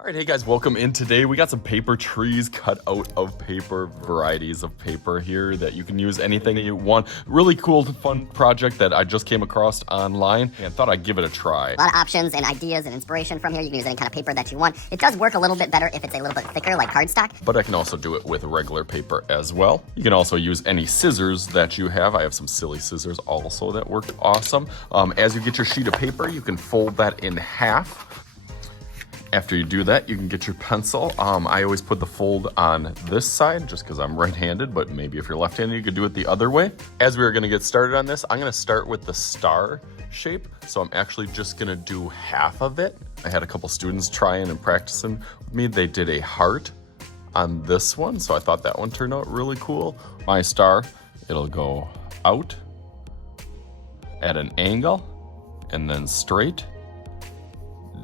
All right, hey guys, welcome in. Today we got some paper trees cut out of paper, varieties of paper here that you can use anything that you want. Really cool, fun project that I just came across online and thought I'd give it a try. A lot of options and ideas and inspiration from here. You can use any kind of paper that you want. It does work a little bit better if it's a little bit thicker, like cardstock. But I can also do it with regular paper as well. You can also use any scissors that you have. I have some silly scissors also that worked awesome. As you get your sheet of paper, you can fold that in half. After you do that, you can get your pencil. I always put the fold on this side just because I'm right-handed, but maybe if you're left-handed, you could do it the other way. As we're gonna get started on this, I'm gonna start with the star shape. So I'm actually just gonna do half of it. I had a couple students trying and practicing with me. They did a heart on this one, so I thought that one turned out really cool. My star, it'll go out at an angle and then straight,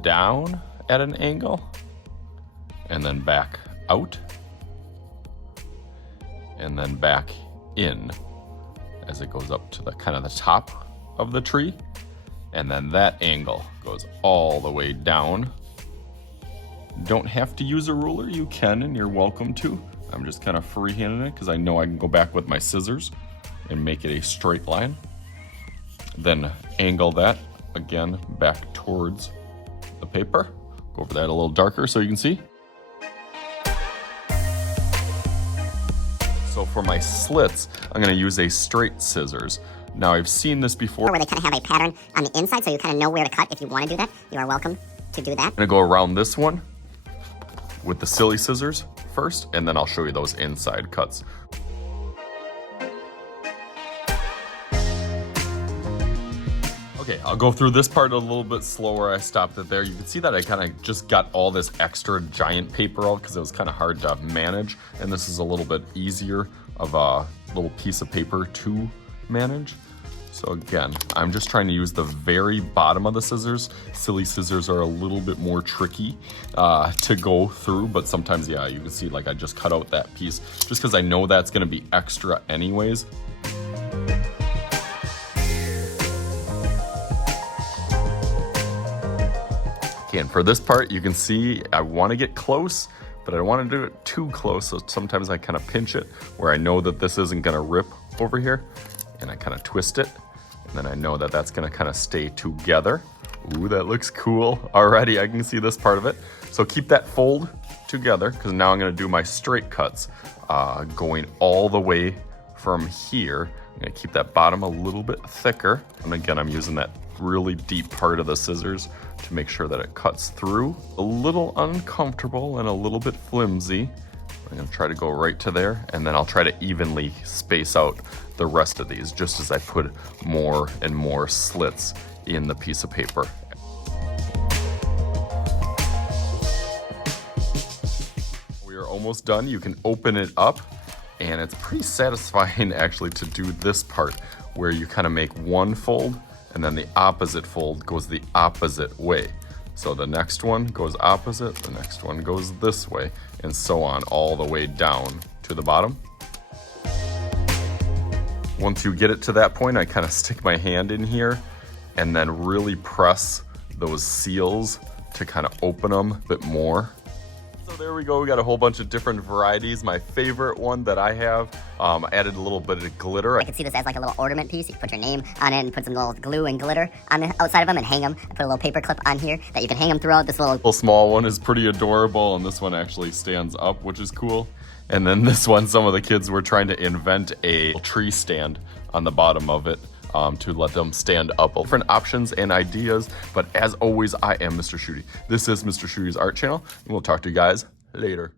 down at an angle, and then back out, and then back in as it goes up to the kind of the top of the tree, and then that angle goes all the way down. Don't have to use a ruler, you can, and you're welcome to. I'm just kind of freehanding it because I know I can go back with my scissors and make it a straight line. Then angle that again back towards the paper. Go over that a little darker so you can see. So for my slits, I'm gonna use a straight scissors. Now I've seen this before. Where they kind of have a pattern on the inside, so you kind of know where to cut. If you want to do that, you are welcome to do that. I'm gonna go around this one with the silly scissors first, and then I'll show you those inside cuts. Okay, I'll go through this part a little bit slower. I stopped it there. You can see that I kind of just got all this extra giant paper out because it was kind of hard to manage. And this is a little bit easier of a little piece of paper to manage. So again, I'm just trying to use the very bottom of the scissors. Silly scissors are a little bit more tricky to go through, but sometimes, yeah, you can see like I just cut out that piece just because I know that's gonna be extra anyways. And for this part, you can see I want to get close, but I don't want to do it too close. So sometimes I kind of pinch it where I know that this isn't going to rip over here, and I kind of twist it. And then I know that that's going to kind of stay together. Ooh, that looks cool. Alrighty, I can see this part of it. So keep that fold together because now I'm going to do my straight cuts going all the way from here. I'm going to keep that bottom a little bit thicker. And again, I'm using that really deep part of the scissors to make sure that it cuts through. A little uncomfortable and a little bit flimsy. I'm gonna try to go right to there, and then I'll try to evenly space out the rest of these just as I put more and more slits in the piece of paper. We are almost done. You can open it up, and it's pretty satisfying actually to do this part where you kind of make one fold and then the opposite fold goes the opposite way. So the next one goes opposite, the next one goes this way, and so on all the way down to the bottom. Once you get it to that point, I kind of stick my hand in here and then really press those seals to kind of open them a bit more. So there we go, we got a whole bunch of different varieties. My favorite one that I have, added a little bit of glitter. I can see this as like a little ornament piece. You can put your name on it and put some little glue and glitter on the outside of them and hang them. I put a little paper clip on here that you can hang them throughout. This little small one is pretty adorable, and this one actually stands up, which is cool. And then this one, some of the kids were trying to invent a tree stand on the bottom of it to let them stand up. Different options and ideas, but as always, I am Mr. Shooty. This is Mr. Shooty's art channel, and we'll talk to you guys later.